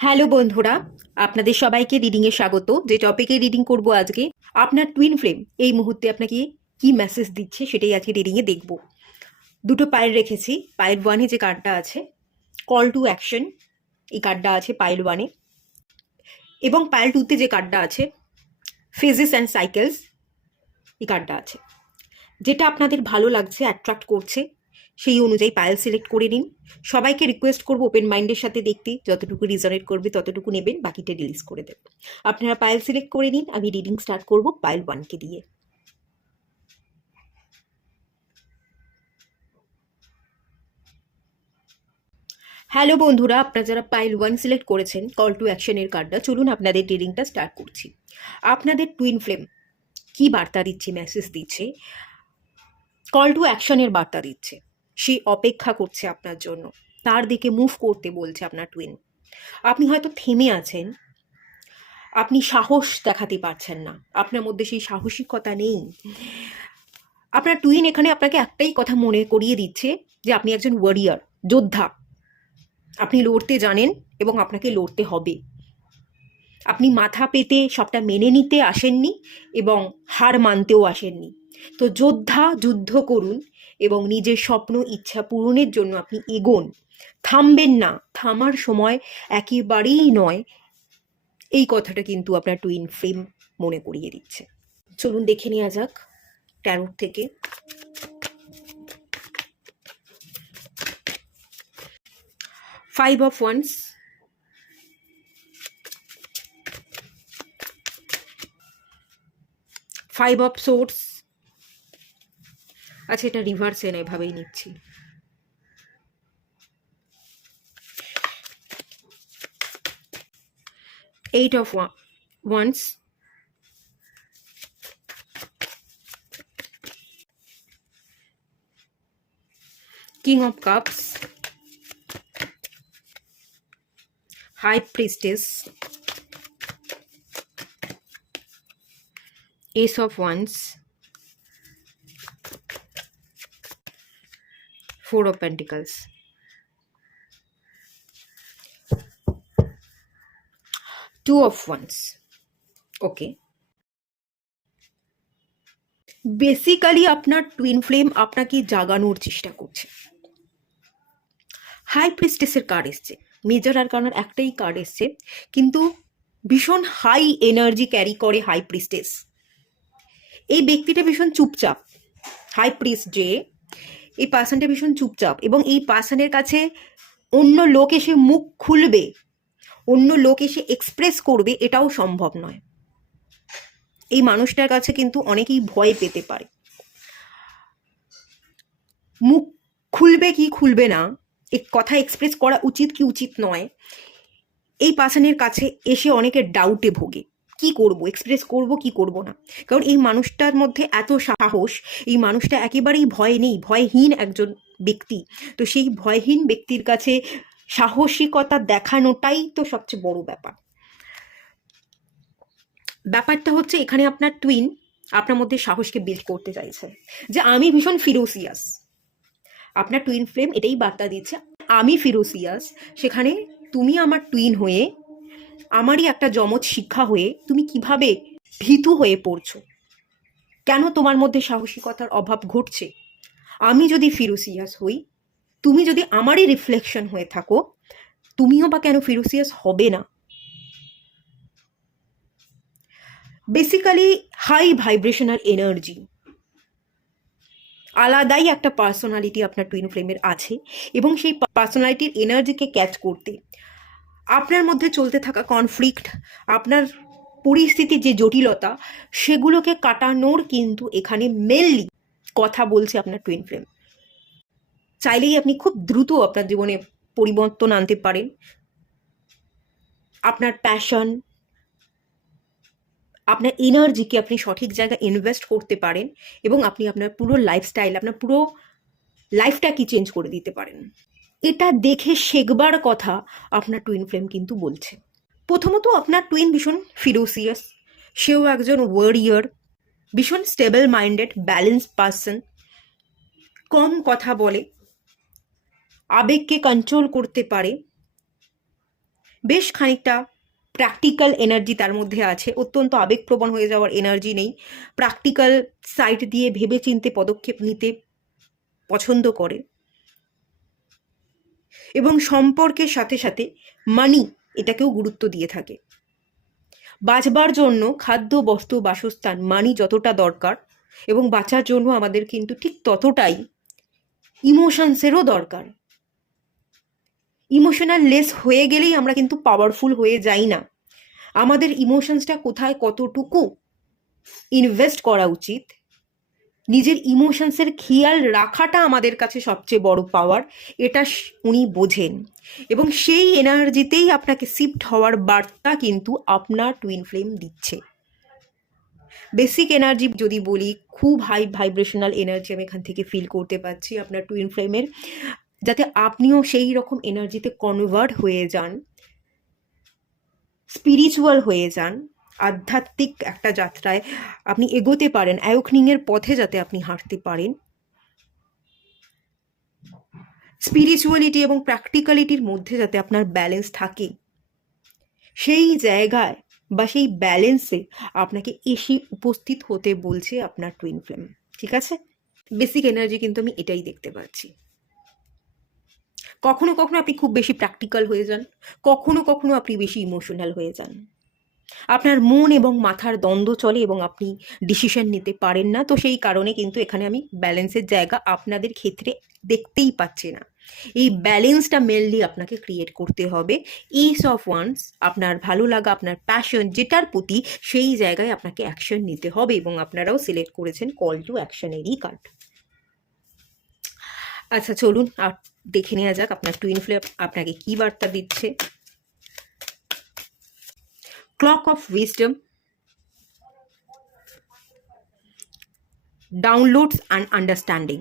Hello বন্ধুরা, আপনাদের সবাইকে রিডিংয়ে স্বাগত। যে টপিকে রিডিং করব আজকে, আপনার টুইন ফ্লেম এই মুহূর্তে আপনাকে কি মেসেজ দিচ্ছে সেটাই আজকে রিডিংয়ে দেখব। দুটো পাইল রেখেছি। পাইল ওয়ানে যে কার্ডটা আছে, কল টু অ্যাকশন, এই কার্ডটা আছে পাইল ওয়ানে। এবং পাইল টুতে যে কার্ডটা আছে, ফেজেস অ্যান্ড সাইকেলস, এই কার্ডটা আছে। যেটা আপনাদের ভালো লাগছে, অ্যাট্রাক্ট করছে, সেই অনুযায়ী পাইল সিলেক্ট করে নিন। সবাইকে রিকোয়েস্ট করবো ওপেন মাইন্ডের সাথে দেখতে, যতটুকু রিজনেট করবে ততটুকু নেবেন, বাকিটা রিলিজ করে দেবেন। আপনারা পাইল সিলেক্ট করে নিন। আমি রিডিং স্টার্ট করব পাইল ওয়ানকে দিয়ে। হ্যালো বন্ধুরা, আপনারা যারা পাইল ওয়ান সিলেক্ট করেছেন, কল টু অ্যাকশনের কার্ডটা, চলুন আপনাদের রিডিংটা স্টার্ট করছি। আপনাদের টুইন ফ্লেম কি বার্তা দিচ্ছে, মেসেজ দিচ্ছে, কল টু অ্যাকশনের বার্তা দিচ্ছে। সে অপেক্ষা করছে আপনার জন্য, তার দিকে মুভ করতে বলছে আপনার টুইন। আপনি হয়তো থেমে আছেন, আপনি সাহস দেখাতে পারছেন না, আপনার মধ্যে সেই সাহসিকতা নেই। আপনার টুইন এখানে আপনাকে একটাই কথা মনে করিয়ে দিচ্ছে যে আপনি একজন ওয়ারিয়ার, যোদ্ধা। আপনি লড়তে জানেন এবং আপনাকে লড়তে হবে। আপনি মাথা পেতে সবটা মেনে নিতে আসেননি এবং হার মানতেও আসেননি। তো যোদ্ধা, যুদ্ধ করুন এবং নিজের স্বপ্ন ইচ্ছা পূরণের জন্য আপনি এগোন। থামবেন না, থামার সময় একেবারেই নয়। এই কথাটা কিন্তু আপনার টুইন ফ্লেম মনে করিয়ে দিচ্ছে। চলুন দেখে নেওয়া যাক ট্যারোট থেকে। Five of wands, five of swords. আচ্ছা, এটা রিভার্সে না, এভাবেই নিচ্ছি। Eight of wands, king of cups, high priestess, ace of wands, four of pentacles. Two of wands. Okay, basically আপনার টুইন ফ্লেম আপনাকে জাগানোর চেষ্টা করছে। হাই প্রিস্টেসের কার্ড এসছে, মেজর আরকানার একটাই কার্ড এসছে, কিন্তু ভীষণ হাই এনার্জি ক্যারি করে হাই প্রিস্টেস। এই ব্যক্তিটা ভীষণ চুপচাপ। হাই প্রিস্ট যে, এই পার্সনটা ভীষণ চুপচাপ এবং এই পার্সনের কাছে অন্য লোক এসে মুখ খুলবে, অন্য লোক এসে এক্সপ্রেস করবে, এটাও সম্ভব নয়। এই মানুষটার কাছে কিন্তু অনেকেই ভয় পেতে পারে। মুখ খুলবে কি খুলবে না, এক কথা এক্সপ্রেস করা উচিত কি উচিত নয়, এই পার্সনের কাছে এসে অনেকে ডাউটে ভোগে। কি করব, এক্সপ্রেস করব কি করব না। কারণ এই মানুষটার মধ্যে এত সাহস, এই মানুষটা একেবারেই ভয় নেই, ভয়হীন একজন ব্যক্তি। তো সেই ভয়হীন ব্যক্তির কাছে সাহসিকতা দেখানোটাই তো সবচেয়ে বড় ব্যাপার। ব্যাপারটা হচ্ছে এখানে আপনার টুইন আপনার মধ্যে সাহসকে বিল্ড করতে চাইছে, যে আমি ভীষণ ফিরোসিয়াস। আপনার টুইন ফ্লেম এটাই বার্তা দিচ্ছে, আমি ফিরোসিয়াস। সেখানে তুমি আমার টুইন হয়ে, আমারই একটা যমজ শিক্ষা হয়ে তুমি কিভাবে ভীতু হয়ে পড়ছো, কেন তোমার মধ্যে সাহসিকতার অভাব ঘটছে। আমি যদি ফিরোসিয়াস হই, তুমি যদি আমারই রিফ্লেকশন হয়ে থাকো, তুমিও বা কেন ফিরোসিয়াস হবে না। বেসিক্যালি হাই ভাইব্রেশনাল এনার্জি, আলাদাই একটা পার্সোনালিটি আপনার টুইন ফ্লেমের আছে এবং সেই পার্সোনালিটির এনার্জিকে ক্যাচ করতে আপনার মধ্যে চলতে থাকা কনফ্লিক্ট, আপনার পরিস্থিতির যে জটিলতা, সেগুলোকে কাটানোর কিন্তু এখানে মেনলি কথা বলছে আপনার টুইন ফ্লেম। চাইলেই আপনি খুব দ্রুত আপনার জীবনে পরিবর্তন আনতে পারেন। আপনার প্যাশন, আপনার এনার্জিকে আপনি সঠিক জায়গায় ইনভেস্ট করতে পারেন এবং আপনি আপনার পুরো লাইফস্টাইল, আপনার পুরো লাইফটাকে চেঞ্জ করে দিতে পারেন। এটা দেখে শেখবার কথা আপনার টুইন ফ্লেম কিন্তু বলছে। প্রথমত আপনার টুইন ভীষণ ফিরোসিয়াস, সেও একজন ওয়ারিয়ার, ভীষণ স্টেবল মাইন্ডেড, ব্যালেন্স পার্সন, কম কথা বলে, আবেগকে কন্ট্রোল করতে পারে বেশ খানিকটা প্র্যাকটিক্যাল এনার্জি তার মধ্যে আছে, অত্যন্ত আবেগপ্রবণ হয়ে যাওয়ার এনার্জি নেই। প্র্যাকটিক্যাল সাইড দিয়ে ভেবেচিন্তে পদক্ষেপ নিতে পছন্দ করে, এবং সম্পর্কের সাথে সাথে মানি এটাকেও গুরুত্ব দিয়ে থাকে। বাঁচবার জন্য খাদ্য, বস্ত্র, বাসস্থান, মানি যতটা দরকার, এবং বাঁচার জন্য আমাদের কিন্তু ঠিক ততটাই ইমোশনসেরও দরকার। ইমোশনাল লেস হয়ে গেলেই আমরা কিন্তু পাওয়ারফুল হয়ে যাই না। আমাদের ইমোশনসটা কোথায় কতটুকু ইনভেস্ট করা উচিত, নিজের ইমোশনসের খেয়াল রাখাটা আমাদের কাছে সবচেয়ে বড় পাওয়ার, এটা উনি বোঝেন। এবং সেই এনার্জিতেই আপনাকে শিফট হওয়ার বার্তা কিন্তু আপনার টুইন ফ্লেম দিচ্ছে। বেসিক এনার্জি যদি বলি, খুব হাই ভাইব্রেশনাল এনার্জি আমি এখান থেকে ফিল করতে পারছি আপনার টুইন ফ্লেমের, যাতে আপনিও সেই রকম এনার্জিতে কনভার্ট হয়ে যান, স্পিরিচুয়াল হয়ে যান, আধ্যাত্মিক একটা যাত্রায় আপনি এগোতে পারেন, অ্যাওয়েকনিংয়ের পথে যাতে আপনি হাঁটতে পারেন। স্পিরিচুয়ালিটি এবং প্র্যাকটিক্যালিটির মধ্যে যাতে আপনার ব্যালেন্স থাকে, সেই জায়গায় বা সেই ব্যালেন্সে আপনাকে এসে উপস্থিত হতে বলছে আপনার টুইন ফ্লেম। ঠিক আছে, বেসিক এনার্জি কিন্তু আমি এটাই দেখতে পাচ্ছি। কখনো কখনো আপনি খুব বেশি প্র্যাকটিক্যাল হয়ে যান, কখনো কখনো আপনি বেশি ইমোশনাল হয়ে যান। আপনার মন এবং মাথার দ্বন্দ্ব চলে এবং আপনি ডিসিশন নিতে পারেন না। তো সেই কারণে কিন্তু এখানে আমি ব্যালেন্সের জায়গা আপনাদের ক্ষেত্রে দেখতেই পাচ্ছি না। এই ব্যালেন্সটা মেনলি আপনাকে ক্রিয়েট করতে হবে। এস অফ ওয়ান্স, আপনার ভালো লাগা, আপনার প্যাশন যেটার প্রতি, সেই জায়গায় আপনাকে অ্যাকশন নিতে হবে, এবং আপনারাও সিলেক্ট করেছেন কল টু অ্যাকশনেরই কার্ড। আচ্ছা চলুন আর দেখে নেওয়া যাক আপনার টুইন ফ্লেম আপনাকে কি বার্তা দিচ্ছে। Clock of wisdom, downloads and understanding.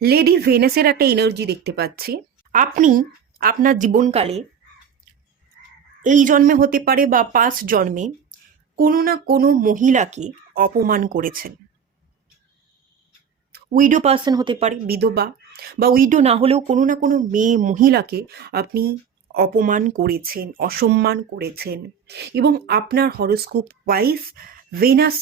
Lady ভেনাসের একটা এনার্জি দেখতে পাচ্ছি। আপনি আপনার জীবনকালে, এই জন্মে হতে পারে বা পাস্ট জন্মে, কোনো না কোনো মহিলাকে অপমান করেছেন। উইডো পার্সন হতে পারে, বিধবা, বা উইডো না হলেও কোনো না কোনো মেয়ে মহিলাকে আপনি অপমান করেছেন, অসম্মান করেছেন, এবং আপনার হরোস্কোপ ওয়াইজ ভেনাস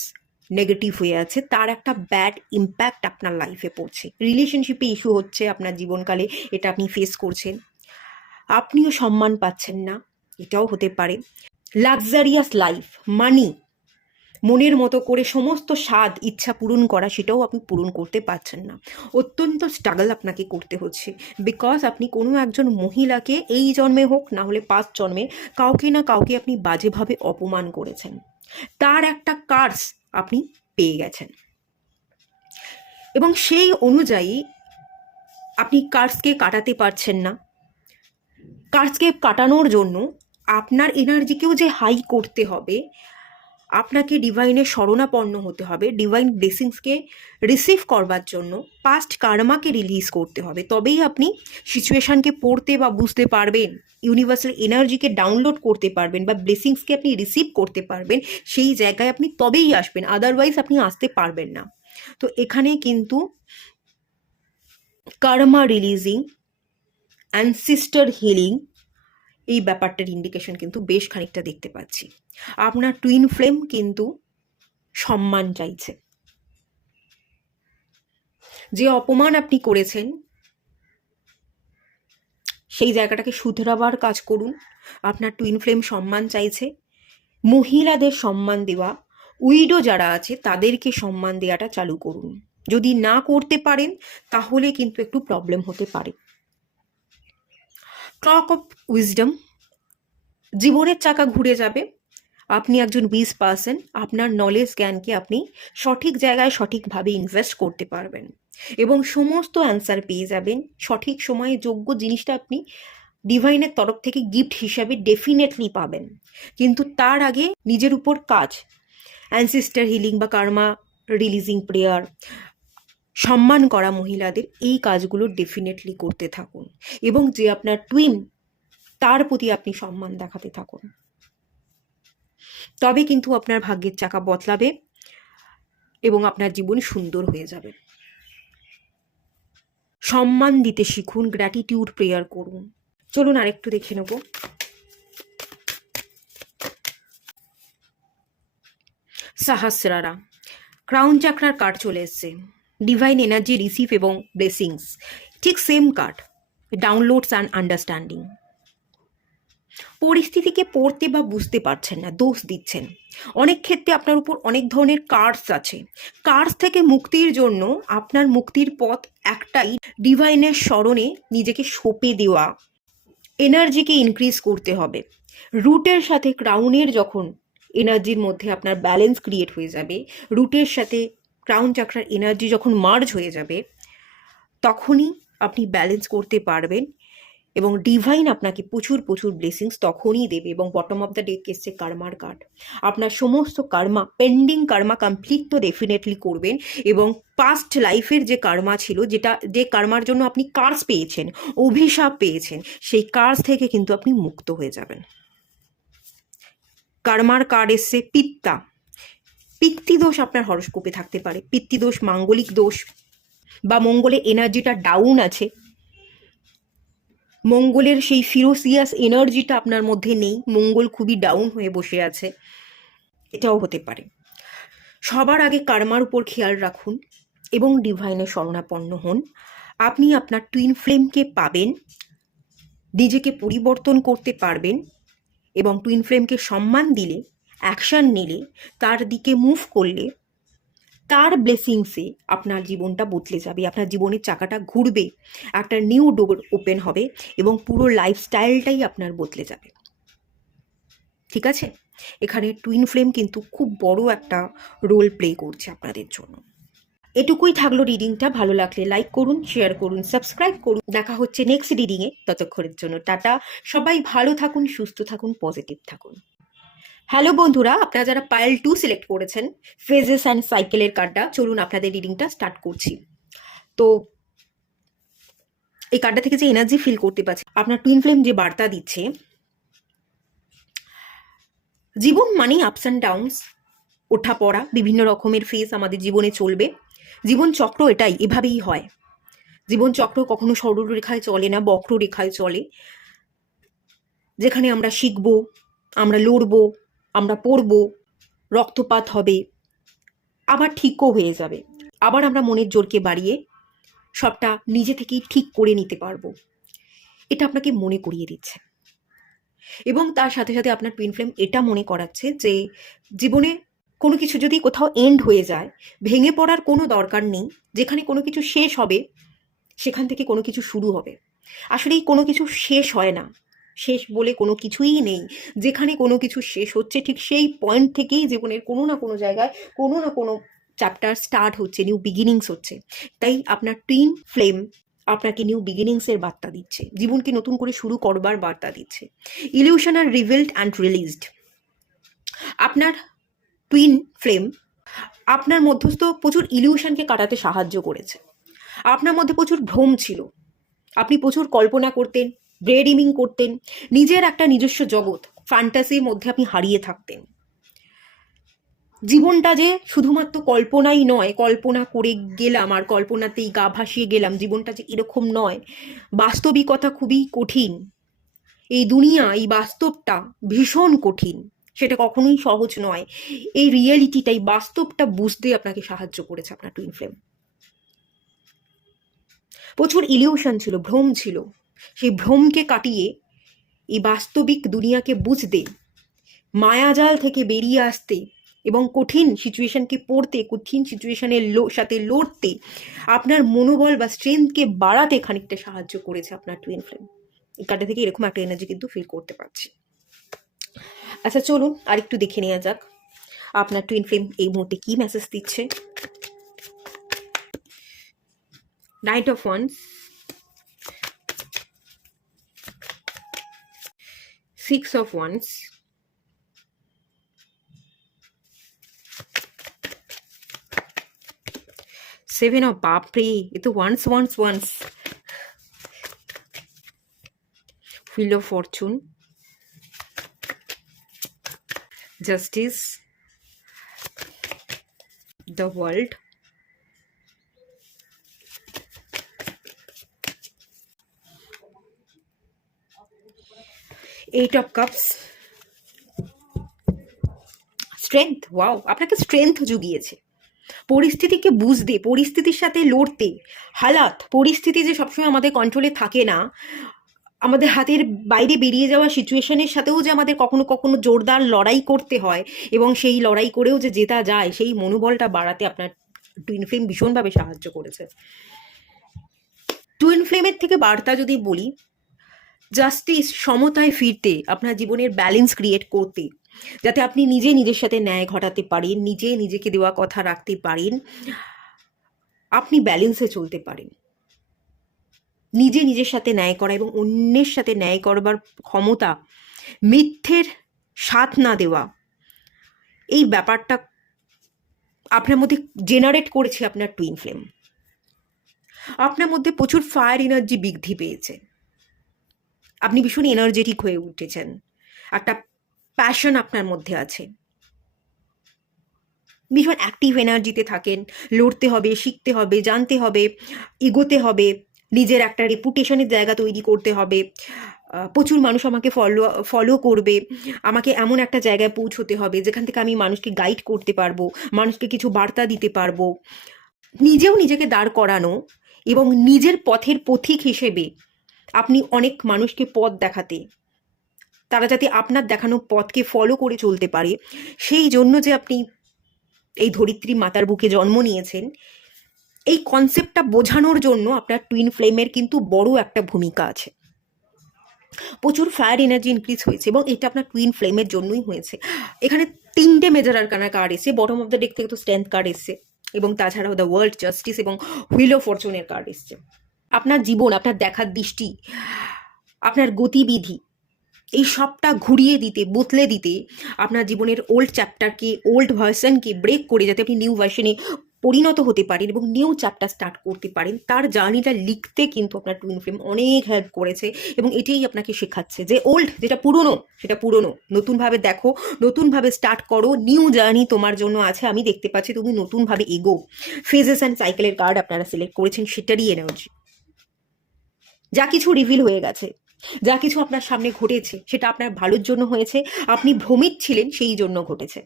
নেগেটিভ হয়ে আছে, তার একটা ব্যাড ইম্প্যাক্ট আপনার লাইফে পড়ছে। রিলেশনশিপে ইস্যু হচ্ছে আপনার জীবনকালে, এটা আপনি ফেস করছেন। আপনিও সম্মান পাচ্ছেন না, এটাও হতে পারে। লাক্সারিয়াস লাইফ, মানি, মনের মতো করে সমস্ত স্বাদ ইচ্ছা পূরণ করা, সেটাও আপনি পূরণ করতে পারছেন না। অত্যন্ত স্ট্রাগল আপনাকে করতে হচ্ছে, বিকজ আপনি কোনো একজন মহিলাকে এই জন্মে হোক না হলে পাস্ট জন্মে কাউকে না কাউকে আপনি বাজেভাবে অপমান করেছেন, তার একটা কার্স আপনি পেয়ে গেছেন, এবং সেই অনুযায়ী আপনি কার্সকে কাটাতে পারছেন না। কার্সকে কাটানোর জন্য আপনার এনার্জিকেও যে হাই করতে হবে, আপনাকে ডিভাইনের শরণাপন্ন হতে হবে, ডিভাইন ব্লেসিংসকে রিসিভ করবার জন্য পাস্ট কার্মাকে রিলিজ করতে হবে, তবেই আপনি সিচুয়েশানকে পড়তে বা বুঝতে পারবেন, ইউনিভার্সাল এনার্জিকে ডাউনলোড করতে পারবেন, বা ব্লেসিংসকে আপনি রিসিভ করতে পারবেন। সেই জায়গায় আপনি তবেই আসবেন, আদারওয়াইজ আপনি আসতে পারবেন না। তো এখানে কিন্তু কার্মা রিলিজিং, অ্যানসিস্টার হিলিং, এই ব্যাপারটার ইন্ডিকেশন কিন্তু বেশ খানিকটা দেখতে পাচ্ছি। আপনার টুইন ফ্লেম কিন্তু সম্মান চাইছে। যে অপমান আপনি করেছেন, সেই জায়গাটাকে শুধরাবার কাজ করুন। আপনার টুইন ফ্লেম সম্মান চাইছে। মহিলাদের সম্মান দেওয়া, উইডো যারা আছে তাদেরকে সম্মান দেওয়াটা চালু করুন। যদি না করতে পারেন তাহলে কিন্তু একটু প্রবলেম হতে পারে। ক্লক অফ উইজডম, জীবনের চাকা ঘুরে যাবে। আপনি একজন উইজ পার্সন, আপনার নলেজ জ্ঞানকে আপনি সঠিক জায়গায় সঠিকভাবে ইনভেস্ট করতে পারবেন, এবং সমস্ত অ্যান্সার পেয়ে যাবেন সঠিক সময়ে। যোগ্য জিনিসটা আপনি ডিভাইনের তরফ থেকে গিফট হিসাবে ডেফিনেটলি পাবেন, কিন্তু তার আগে নিজের উপর কাজ, অ্যানসিস্টার হিলিং বা কার্মা রিলিজিং প্রেয়ার, সম্মান করা মহিলাদের, এই কাজগুলো ডেফিনেটলি করতে থাকুন, এবং যে আপনার টুইন, তার প্রতি আপনি সম্মান দেখাতে থাকুন। তবে কিন্তু আপনার ভাগ্যের চাকা বদলাবে এবং আপনার জীবন সুন্দর হয়ে যাবে। সম্মান দিতে শিখুন, গ্র্যাটিটিউড প্রেয়ার করুন, চলুন আরেকটু দেখে নেব। সাহাস্রারা, ক্রাউন চাকরার কার্ড চলে এসছে। ডিভাইন এনার্জি রিসিভ এবং ব্লেসিংস, ঠিক same card. Downloads and understanding. পরিস্থিতিকে পড়তে বা বুঝতে পারছেন না, দোষ দিচ্ছেন। অনেক ক্ষেত্রে আপনার উপর অনেক ধরনের কার্স আছে। কার্স থেকে মুক্তির জন্য আপনার মুক্তির পথ একটাই, ডিভাইনের স্মরণে নিজেকে সঁপে দেওয়া, এনার্জিকে ইনক্রিজ করতে হবে। রুটের সাথে ক্রাউনের যখন এনার্জির মধ্যে আপনার ব্যালেন্স ক্রিয়েট হয়ে যাবে, রুটের সাথে ক্রাউন চাকরার এনার্জি যখন মার্জ হয়ে যাবে, তখনই আপনি ব্যালেন্স করতে পারবেন এবং ডিভাইন আপনাকে প্রচুর প্রচুর ব্লেসিংস তখনই দেবে। এবং বটম অফ দ্য ডেক এসছে কার্মার কার্ড। আপনার সমস্ত কার্মা, পেন্ডিং কার্মা কমপ্লিট তো ডেফিনেটলি করবেন, এবং পাস্ট লাইফের যে কার্মা ছিল, যে কার্মার জন্য আপনি কার্স পেয়েছেন, অভিশাপ পেয়েছেন, সেই কার্স থেকে কিন্তু আপনি মুক্ত হয়ে যাবেন। কার্মার কার্ড এসছে পিত্তা। পিতৃদোষ আপনার হরস্কোপে থাকতে পারে, পিতৃদোষ, মাঙ্গলিক দোষ, বা মঙ্গলের এনার্জিটা ডাউন আছে, মঙ্গলের সেই ফিরোসিয়াস এনার্জিটা আপনার মধ্যে নেই, মঙ্গল খুবই ডাউন হয়ে বসে আছে, এটাও হতে পারে। সবার আগে কার্মার উপর খেয়াল রাখুন এবং ডিভাইনের শরণাপন্ন হন। আপনি আপনার টুইন ফ্লেমকে পাবেন, নিজেকে পরিবর্তন করতে পারবেন, এবং টুইন ফ্লেমকে সম্মান দিলে, অ্যাকশন নিলে, তার দিকে মুভ করলে, তার ব্লেসিংসে আপনার জীবনটা বদলে যাবে, আপনার জীবনের চাকাটা ঘুরবে, একটা নিউ ডোর ওপেন হবে এবং পুরো লাইফস্টাইলটাই আপনার বদলে যাবে। ঠিক আছে? এখানে টুইন ফ্লেম কিন্তু খুব বড় একটা রোল প্লে করছে আপনাদের জন্য। এটুকুই থাকলো রিডিংটা। ভালো লাগলে লাইক করুন, শেয়ার করুন, সাবস্ক্রাইব করুন। দেখা হচ্ছে নেক্সট রিডিংয়ে। ততক্ষণের জন্য টাটা। সবাই ভালো থাকুন, সুস্থ থাকুন, পজিটিভ থাকুন। হ্যালো বন্ধুরা, আপনারা যারা পাইল 2 সিলেক্ট করেছেন, ফেজেস অ্যান্ড সাইকেলের কার্ডটা, চলুন আপনাদের রিডিংটা স্টার্ট করছি। তো এই কার্ডটা থেকে যে এনার্জি ফিল করতে পারছি, আপনার টুইন ফ্লেম যে বার্তা দিচ্ছে, জীবন মানেই আপস অ্যান্ড ডাউনস, ওঠা পড়া, বিভিন্ন রকমের ফেজ আমাদের জীবনে চলবে। জীবন চক্র এটাই, এভাবেই হয়। জীবন চক্র কখনো সরল রেখায় চলে না, বক্র রেখায় চলে, যেখানে আমরা শিখব, আমরা লড়বো, আমরা পড়বো, রক্তপাত হবে, আবার ঠিকও হয়ে যাবে, আবার আমরা মনের জোরকে বাড়িয়ে সবটা নিজে থেকেই ঠিক করে নিতে পারবো। এটা আপনাকে মনে করিয়ে দিচ্ছে, এবং তার সাথে সাথে আপনার টুইন ফ্লেম এটা মনে করাচ্ছে যে জীবনে কোনো কিছু যদি কোথাও এন্ড হয়ে যায়, ভেঙে পড়ার কোনো দরকার নেই। যেখানে কোনো কিছু শেষ হবে, সেখান থেকে কোনো কিছু শুরু হবে। আসলেই কোনো কিছু শেষ হয় না, শেষ বলে কোনো কিছুই নেই। যেখানে কোনো কিছু শেষ হচ্ছে, ঠিক সেই পয়েন্ট থেকেই জীবনের কোনো না কোনো জায়গায় কোনো না কোনো চ্যাপ্টার স্টার্ট হচ্ছে, নিউ বিগিনিংস হচ্ছে। তাই আপনার টুইন ফ্লেম আপনাকে নিউ বিগিনিংসের বার্তা দিচ্ছে, জীবনকে নতুন করে শুরু করবার বার্তা দিচ্ছে। Illusion are revealed and released. আপনার টুইন ফ্লেম আপনার মধ্যস্থ প্রচুর ইলিউশনকে কাটাতে সাহায্য করেছে। আপনার মধ্যে প্রচুর ভ্রম ছিল, আপনি প্রচুর কল্পনা করতেন, ড্রেডিমিং করতেন, নিজের একটা নিজস্ব জগৎ, ফ্যান্টাসির মধ্যে আপনি হারিয়ে থাকতেন। জীবনটা যে শুধুমাত্র কল্পনাই নয়, কল্পনা করে গেলাম আর কল্পনাতেই গা ভাসিয়ে গেলাম, জীবনটা যে এরকম নয়। বাস্তবিকতা খুবই কঠিন, এই দুনিয়া, এই বাস্তবটা ভীষণ কঠিন, সেটা কখনোই সহজ নয়। এই রিয়েলিটিটাই, বাস্তবটা বুঝতে আপনাকে সাহায্য করেছে আপনার টুইন ফ্লেম। প্রচুর ইলিউশন ছিল, ভ্রম ছিল, সেই ভ্রমকে কাটিয়ে এই বাস্তবিক দুনিয়াকে বুঝতে, মায়াজাল থেকে বেরিয়ে আসতে এবং কঠিন সিচুয়েশনকে পড়তে, কঠিন সিচুয়েশনের সাথে লড়তে আপনার মনোবল বা স্ট্রেংথকে বাড়াতে খানিকটা সাহায্য করেছে আপনার টুইন ফ্লেম। এই কার্ডটা থেকে এরকম একটা এনার্জি কিন্তু ফিল করতে পারছি। আচ্ছা চলুন আরেকটু দেখে নেওয়া যাক আপনার টুইন ফ্লেম এই মুহূর্তে কি মেসেজ দিচ্ছে। Knight of wands, 6 of Wands, seven of, বাপরে, এ তো wands wands wands. Wheel of fortune, justice, the world, eight of cups, strength, wow, আপনাকে স্ট্রেংথ জুগিয়েছে পরিস্থিতিকে বুঝতে, পরিস্থিতির সাথে লড়তে। হালাত, পরিস্থিতি যে সবসময় আমাদের কন্ট্রোলে থাকে না, আমাদের হাতের বাইরে বেরিয়ে যাওয়া সিচুয়েশনের সাথেও যে আমাদের কখনো কখনো জোরদার লড়াই করতে হয়, এবং সেই লড়াই করেও যে জেতা যায়, সেই মনোবলটা বাড়াতে আপনার টুইন ফ্লেম ভীষণভাবে সাহায্য করেছে। টুইন ফ্লেমের থেকে বার্তা যদি বলি, জাস্টিস, সমতায় ফিরতে, আপনার জীবনের ব্যালেন্স ক্রিয়েট করতে, যাতে আপনি নিজে নিজের সাথে ন্যায় ঘটাতে পারেন, নিজে নিজেকে দেওয়া কথা রাখতে পারেন, আপনি ব্যালেন্সে চলতে পারেন। নিজে নিজের সাথে ন্যায় করা এবং অন্যের সাথে ন্যায় করবার ক্ষমতা, মিথ্যের সাথ না দেওয়া, এই ব্যাপারটা আপনার মধ্যে জেনারেট করেছে আপনার টুইন ফ্লেম। আপনার মধ্যে প্রচুর ফায়ার এনার্জি বৃদ্ধি পেয়েছে, আপনি ভীষণ এনার্জেটিক হয়ে উঠেছেন, একটা প্যাশন আপনার মধ্যে আছে, ভীষণ অ্যাক্টিভ এনার্জিতে থাকেন। লড়তে হবে, শিখতে হবে, জানতে হবে, এগোতে হবে, নিজের একটা রেপুটেশনের জায়গা তৈরি করতে হবে। প্রচুর মানুষ আমাকে ফলো করবে, আমাকে এমন একটা জায়গায় পৌঁছতে হবে যেখান থেকে আমি মানুষকে গাইড করতে পারবো, মানুষকে কিছু বার্তা দিতে পারবো। নিজেও নিজেকে দাঁড় করানো এবং নিজের পথের পথিক হিসেবে আপনি অনেক মানুষকে পথ দেখাতে, তারা যাতে আপনার দেখানো পথকে ফলো করে চলতে পারে, সেই জন্য যে আপনি এই ধরিত্রী মাতার বুকে জন্ম নিয়েছেন, এই কনসেপ্টটা বোঝানোর জন্য আপনার টুইন ফ্লেমের কিন্তু বড় একটা ভূমিকা আছে। প্রচুর ফায়ার এনার্জি ইনক্রিজ হয়েছে এবং এটা আপনার টুইন ফ্লেমের জন্যই হয়েছে। এখানে 3টে মেজর আরকানা কার্ড এসছে, বটম অফ দ্য ডেক থেকে তো স্ট্রেংথ কার্ড এসছে, এবং তাছাড়াও দ্য ওয়ার্ল্ড, জাস্টিস এবং হুইল অফ ফরচুনের কার্ড এসছে। আপনার জীবন, আপনার দেখার দৃষ্টি, আপনার গতিবিধি, এই সবটা ঘুরিয়ে দিতে, বদলে দিতে, আপনার জীবনের ওল্ড চ্যাপ্টারকে, ওল্ড ভার্সনকে ব্রেক করে যাতে আপনি নিউ ভার্সনে পরিণত হতে পারেন এবং নিউ চ্যাপ্টার স্টার্ট করতে পারেন, তার জার্নিটা লিখতে কিন্তু আপনার টুইন ফ্লেম অনেক হেল্প করেছে। এবং এটাই আপনাকে শেখাচ্ছে যে ওল্ড যেটা পুরনো সেটা পুরনো, নতুনভাবে দেখো, নতুনভাবে স্টার্ট করো, নিউ জার্নি তোমার জন্য আছে। আমি দেখতে পাচ্ছি তুমি নতুনভাবে এগো। ফেজেস অ্যান্ড সাইকেলের কার্ড আপনারা সিলেক্ট করেছেন, সেটারই এনার্জি। যা কিছু রিভিল হয়ে গেছে, যা কিছু আপনার সামনে ঘটেছে, সেটা আপনার ভালোর জন্য হয়েছে। আপনি ভ্রমিত ছিলেন, সেই জন্য ঘটেছে।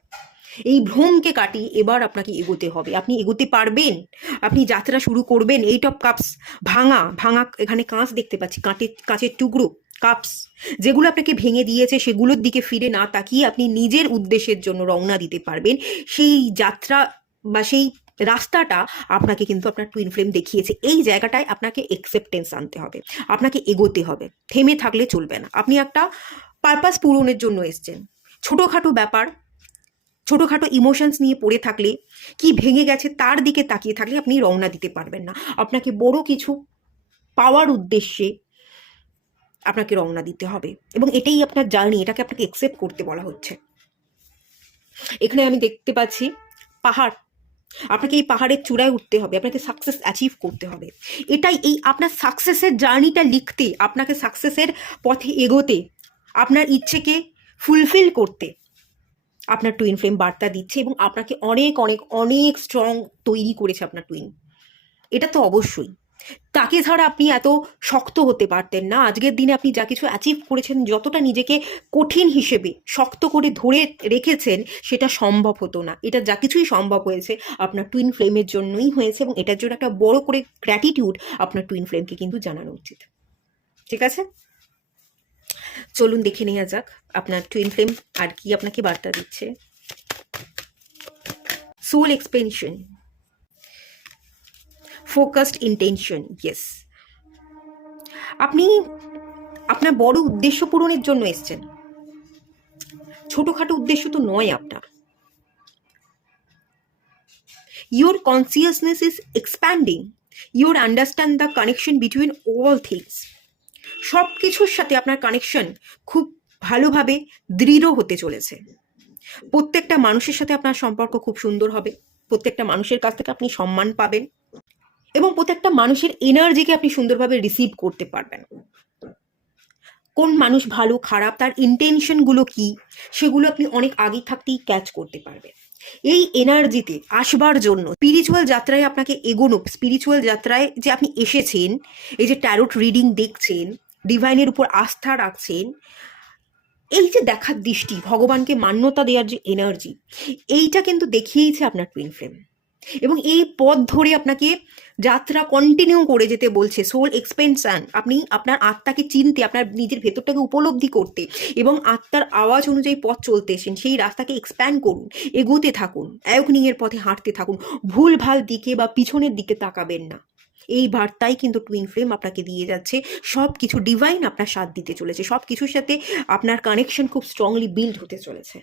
এই ভ্রমকে কাটিয়ে এবার আপনাকে এগোতে হবে, আপনি এগোতে পারবেন, আপনি যাত্রা শুরু করবেন। এইট অফ কাপস, ভাঙা ভাঙা, এখানে কাঁচ দেখতে পাচ্ছি, কাঁচের টুকরো, কাপস যেগুলো আপনাকে ভেঙে দিয়েছে, সেগুলোর দিকে ফিরে না তাকিয়ে আপনি নিজের উদ্দেশ্যের জন্য রওনা দিতে পারবেন। সেই যাত্রা বা সেই রাস্তাটা আপনাকে কিন্তু আপনার টুইন ফ্লেম দেখিয়েছে। এই জায়গাটায় আপনাকে একসেপ্টেন্স আনতে হবে, আপনাকে এগোতে হবে, থেমে থাকলে চলবে না। আপনি একটা পারপাস পূরণের জন্য এসছেন। ছোটোখাটো ব্যাপার, ছোটোখাটো ইমোশনস নিয়ে পড়ে থাকলে, কি ভেঙে গেছে তার দিকে তাকিয়ে থাকলে আপনি রওনা দিতে পারবেন না। আপনাকে বড় কিছু পাওয়ার উদ্দেশ্যে আপনাকে রওনা দিতে হবে, এবং এটাই আপনার জার্নি, এটাকে আপনাকে একসেপ্ট করতে বলা হচ্ছে। এখানে আমি দেখতে পাচ্ছি পাহাড়, আপনাকে এই পাহাড়ের চূড়ায় উঠতে হবে, আপনাকে সাকসেস অ্যাচিভ করতে হবে। এটাই, এই আপনার সাকসেসের জার্নিটা লিখতে, আপনাকে সাকসেসের পথে এগোতে, আপনার ইচ্ছেকে ফুলফিল করতে আপনার টুইন ফ্লেম বার্তা দিচ্ছে, এবং আপনাকে অনেক অনেক অনেক স্ট্রং তৈরি করেছে আপনার টুইন। এটা তো অবশ্যই, তাকে ছাড়া আপনি এত শক্ত হতে পারতেন না। আজকের দিনে আপনি যা কিছু অ্যাচিভ করেছেন, যতটা নিজেকে কঠিন হিসেবে শক্ত করে ধরে রেখেছেন, সেটা সম্ভব হতো না। এটা যা কিছুই সম্ভব হয়েছে আপনার টুইন ফ্লেমের জন্যই হয়েছে, এবং এটার জন্য একটা বড় করে গ্র্যাটিটিউড আপনার টুইন ফ্লেমকে কিন্তু জানানো উচিত। ঠিক আছে, চলুন দেখে নেওয়া যাক আপনার টুইন ফ্লেম আর কি আপনাকে বার্তা দিচ্ছে। Soul expansion, focused intention, yes, আপনি আপনার বড় উদ্দেশ্য পূরণের জন্য এসছেন, ছোটখাটো উদ্দেশ্য তো নয় আপনার। Your consciousness is expanding, your understand the connection between all things. সব কিছুর সাথে আপনার কানেকশন খুব ভালোভাবে দৃঢ় হতে চলেছে। প্রত্যেকটা মানুষের সাথে আপনার সম্পর্ক খুব সুন্দর হবে, প্রত্যেকটা মানুষের কাছ থেকে আপনি সম্মান পাবেন, এবং প্রত্যেকটা মানুষের এনার্জিকে আপনি সুন্দরভাবে রিসিভ করতে পারবেন। কোন মানুষ ভালো খারাপ, তার ইন্টেনশনগুলো কি, সেগুলো আপনি অনেক আগে থাকতেই ক্যাচ করতে পারবেন। এই এনার্জিতে আসবার জন্য স্পিরিচুয়াল যাত্রায় আপনাকে এগোনো, স্পিরিচুয়াল যাত্রায় যে আপনি এসেছেন, এই যে ট্যারোট রিডিং দেখছেন, ডিভাইনের উপর আস্থা রাখছেন, এই যে দেখার দৃষ্টি, ভগবানকে মান্যতা দেওয়ার যে এনার্জি, এইটা কিন্তু দেখিয়েছে আপনার টুইন ফ্লেম। এবং এই পথ ধরে আপনাকে যাত্রা কন্টিনিউ করে যেতে বলছে, সোল এক্সপেনশন। আপনি আপনার আত্মাকে চিনতে, আপনার নিজের ভেতরটাকে উপলব্ধি করতে এবং আত্মার আওয়াজ অনুযায়ী পথ চলতেছেন, সেই রাস্তাকে এক্সপ্যান্ড করুন, এগোতে থাকুন, অ্যাওয়েকনিংয়ের পথে হাঁটতে থাকুন, ভুল ভাল দিকে বা পিছনের দিকে তাকাবেন না। এই বার্তাই কিন্তু টুইন ফ্লেম আপনাকে দিয়ে যাচ্ছে। সব কিছু ডিভাইন আপনার সাথ দিতে চলেছে, সব কিছুর সাথে আপনার কানেকশন খুব স্ট্রংলি বিল্ড হতে চলেছে।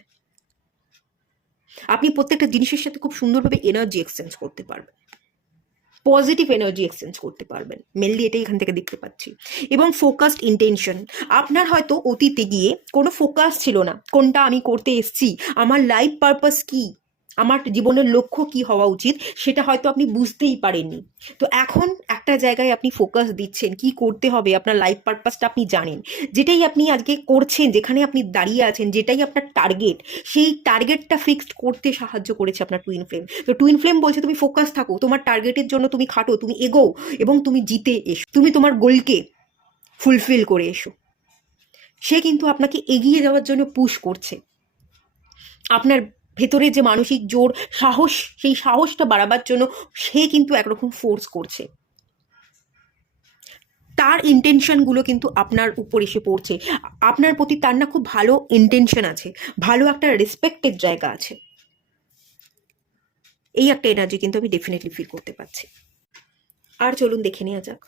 আপনি প্রত্যেকটা জিনিসের সাথে খুব সুন্দরভাবে এনার্জি এক্সচেঞ্জ করতে পারবেন, পজিটিভ এনার্জি এক্সচেঞ্জ করতে পারবেন, মেনলি এটাই এখান থেকে দেখতে পাচ্ছি। এবং ফোকাসড ইন্টেনশন, আপনার হয়তো অতীতে গিয়ে কোনো ফোকাস ছিল না, কোনটা আমি করতে এসছি, আমার লাইফ পারপাস কি, আমার জীবনের লক্ষ্য কি হওয়া উচিত, সেটা হয়তো আপনি বুঝতেই পারেননি। তো এখন একটা জায়গায় আপনি ফোকাস দিচ্ছেন, কি করতে হবে, আপনার লাইফ পারপাসটা আপনি জানেন, যেটাই আপনি আজকে করছেন, যেখানে আপনি দাঁড়িয়ে আছেন, যেটাই আপনার টার্গেট, সেই টার্গেটটা ফিক্সড করতে সাহায্য করেছে আপনার টুইন ফ্লেম। তো টুইন ফ্লেম বলছে তুমি ফোকাস থাকো, তোমার টার্গেটের জন্য তুমি খাটো, তুমি এগোও এবং তুমি জিতে এসো, তুমি তোমার গোলকে ফুলফিল করে এসো। সে কিন্তু আপনাকে এগিয়ে যাওয়ার জন্য পুশ করছে। আপনার ভেতরে যে মানসিক জোর, সাহস, সেই সাহসটা বাড়াবার জন্য সে কিন্তু একরকম ফোর্স করছে। তার ইন্টেনশনগুলো কিন্তু আপনার উপর এসে পড়ছে। আপনার প্রতি তার না খুব ভালো ইন্টেনশন আছে, ভালো একটা রেসপেক্টের জায়গা আছে। এই একটা এনার্জি কিন্তু আমি ডেফিনেটলি ফিল করতে পারছি। আর চলুন দেখে নেওয়া যাক।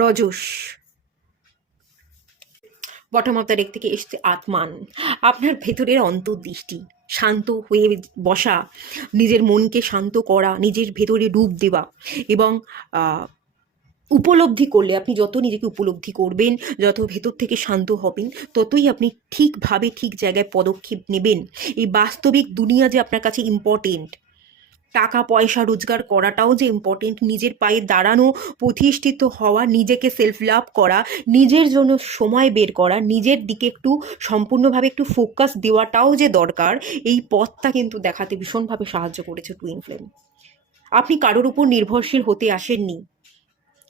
Rajas, bottom of the deck থেকে এসছে আত্মান। আপনার ভেতরের অন্তর্দৃষ্টি, শান্ত হয়ে বসা, নিজের মনকে শান্ত করা, নিজের ভেতরে ডুব দেওয়া এবং উপলব্ধি করলে, আপনি যত নিজেকে উপলব্ধি করবেন, যত ভেতর থেকে শান্ত হবেন, ততই আপনি ঠিকভাবে ঠিক জায়গায় পদক্ষেপ নেবেন। এই বাস্তবিক দুনিয়া যে আপনার কাছে ইম্পর্টেন্ট, টাকা পয়সা রোজগার করাটাও যে ইম্পর্টেন্ট, নিজের পায়ে দাঁড়ানো, প্রতিষ্ঠিত হওয়া, নিজেকে সেলফ লাভ করা, নিজের জন্য সময় বের করা, নিজের দিকে একটু সম্পূর্ণভাবে একটু ফোকাস দেওয়াটাও যে দরকার, এই পথটা কিন্তু দেখাতে ভীষণভাবে সাহায্য করেছে টুইন ফ্লেম। আপনি কারোর উপর নির্ভরশীল হতে আসেননি,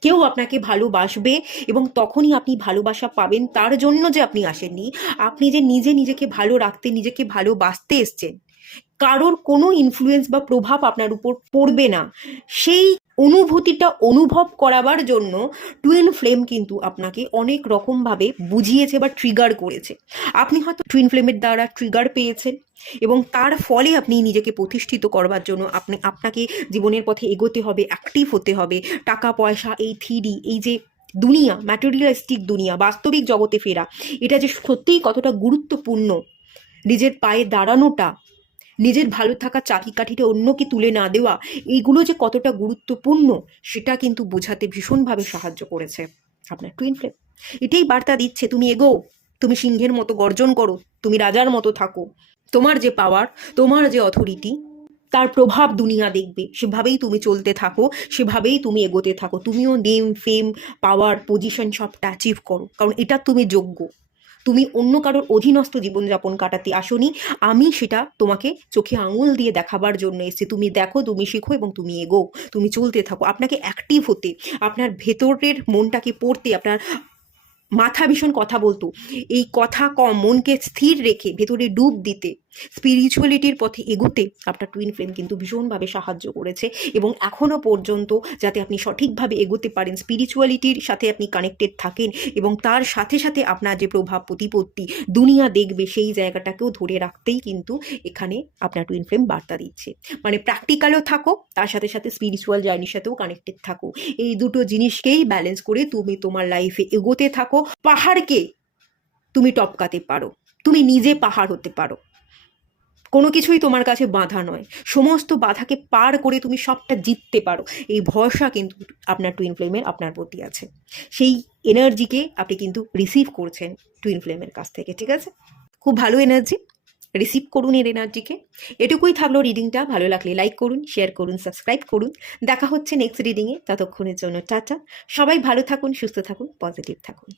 কেউ আপনাকে ভালোবাসবে এবং তখনই আপনি ভালোবাসা পাবেন, তার জন্য যে আপনি আসেননি। আপনি যে নিজেকে ভালো রাখতে, নিজেকে ভালোবাসতে এসছেন, কারোর কোনো ইনফ্লুয়েন্স বা প্রভাব আপনার উপর পড়বে না, সেই অনুভূতিটা অনুভব করাবার জন্য টুইন ফ্লেম কিন্তু আপনাকে অনেক রকমভাবে বুঝিয়েছে বা ট্রিগার করেছে। আপনি হয়তো টুইন ফ্লেমের দ্বারা ট্রিগার পেয়েছেন এবং তার ফলে আপনি নিজেকে প্রতিষ্ঠিত করবার জন্য আপনাকে জীবনের পথে এগোতে হবে, অ্যাক্টিভ হতে হবে। টাকা পয়সা, এই থ্রি, এই যে দুনিয়া, ম্যাটেরিয়ালিস্টিক দুনিয়া, বাস্তবিক জগতে ফেরা, এটা যে সত্যিই কতটা গুরুত্বপূর্ণ, নিজের পায়ে দাঁড়ানোটা, নিজের ভালো থাকা চাবিকাঠিটা অন্যকে তুলে না দেওয়া, এইগুলো যে কতটা গুরুত্বপূর্ণ, সেটা কিন্তু বোঝাতে ভীষণভাবে সাহায্য করেছে আপনার টুইন ফ্লেম। এটাই বার্তা দিচ্ছে, তুমি এগো, তুমি সিংহের মতো গর্জন করো, তুমি রাজার মতো থাকো, তোমার যে পাওয়ার, তোমার যে অথরিটি, তার প্রভাব দুনিয়া দেখবে, সেভাবেই তুমি চলতে থাকো, সেভাবেই তুমি এগোতে থাকো। তুমিও নেম, ফেম, পাওয়ার, পজিশন সবটা অ্যাচিভ করো, কারণ এটা তুমি যোগ্য। তুমি অন্য কারোর অধীনস্থ জীবনযাপন কাটাতে আসোনি, আমি সেটা তোমাকে চোখে আঙুল দিয়ে দেখাবার জন্য এসেছি। তুমি দেখো, তুমি শেখো এবং তুমি এগো, তুমি চলতে থাকো। আপনাকে অ্যাক্টিভ হতে, আপনার ভেতরের মনটাকে পড়তে, আপনার মাথা ভীষণ কথা বলতো, এই কথা কম, মনকে স্থির রেখে ভেতরে ডুব দিতে, স্পিরিচুয়ালিটির পথে এগোতে আপনার টুইন ফ্লেম কিন্তু ভীষণভাবে সাহায্য করেছে। এবং এখনও পর্যন্ত যাতে আপনি সঠিকভাবে এগোতে পারেন, স্পিরিচুয়ালিটির সাথে আপনি কানেক্টেড থাকেন এবং তার সাথে সাথে আপনার যে প্রভাব প্রতিপত্তি দুনিয়া দেখবে, সেই জায়গাটাকেও ধরে রাখতেই কিন্তু এখানে আপনার টুইন ফ্লেম বার্তা দিচ্ছে। মানে প্র্যাকটিক্যালও থাকো, তার সাথে সাথে স্পিরিচুয়াল জার্নির সাথেও কানেক্টেড থাকো। এই দুটো জিনিসকেই ব্যালেন্স করে তুমি তোমার লাইফে এগোতে থাকো। পাহাড়কে তুমি টপকাতে পারো, তুমি নিজে পাহাড় হতে পারো, কোনো কিছুই তোমার কাছে বাধা নয়, সমস্ত বাধাকে পার করে তুমি সবটা জিততে পারো। এই ভরসা কিন্তু আপনার টুইন ফ্লেমের আপনার প্রতি আছে। সেই এনার্জিকে আপনি কিন্তু রিসিভ করছেন টুইন ফ্লেমের কাছ থেকে, ঠিক আছে? খুব ভালো এনার্জি, রিসিভ করুন এর এনার্জিকে। এটুকুই থাকলো রিডিংটা। ভালো লাগলে লাইক করুন, শেয়ার করুন, সাবস্ক্রাইব করুন। দেখা হচ্ছে নেক্সট রিডিংয়ে, ততক্ষণের জন্য টাটা। সবাই ভালো থাকুন, সুস্থ থাকুন, পজিটিভ থাকুন।